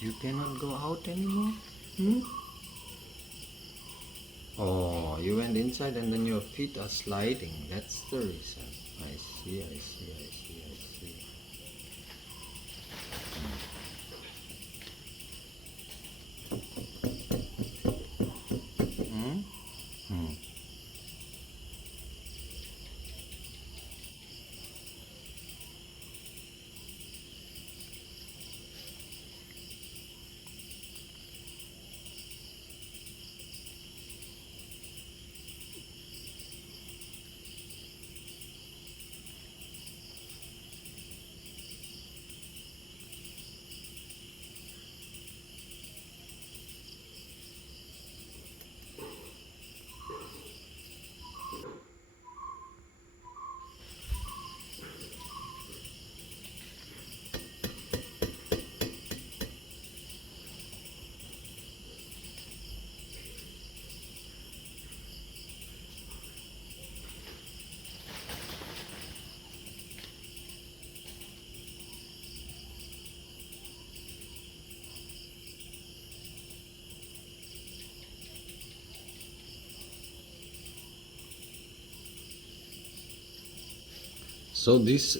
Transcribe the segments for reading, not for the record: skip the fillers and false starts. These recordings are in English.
You cannot go out anymore? Hmm? Oh, you went inside and then your feet are sliding. That's the reason. I see. Hmm? Hmm. So these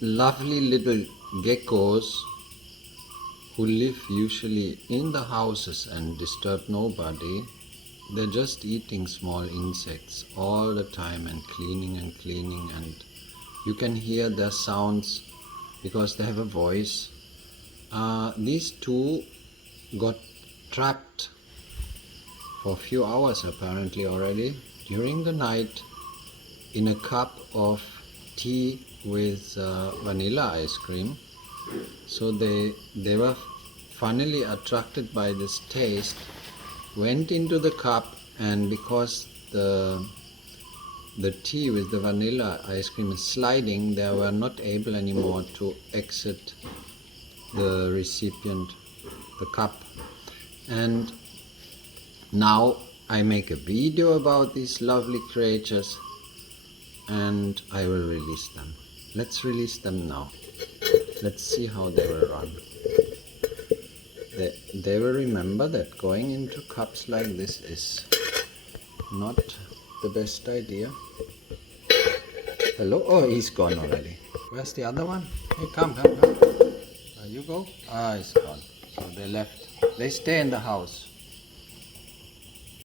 lovely little geckos who live usually in the houses and disturb nobody, they're just eating small insects all the time and cleaning, and you can hear their sounds because they have a voice. These two got trapped for a few hours apparently already during the night in a cup of tea with vanilla ice cream. So they were funnily attracted by this taste, went into the cup, and because the tea with the vanilla ice cream is sliding, they were not able anymore to exit the recipient, the cup. And now I make a video about these lovely creatures and I will release them. Let's release them now. Let's see how they will run. They will remember that going into cups like this is not the best idea. Hello? Oh, he's gone already. Where's the other one? Hey, come. You go. Ah, he's gone. So they left. They stay in the house.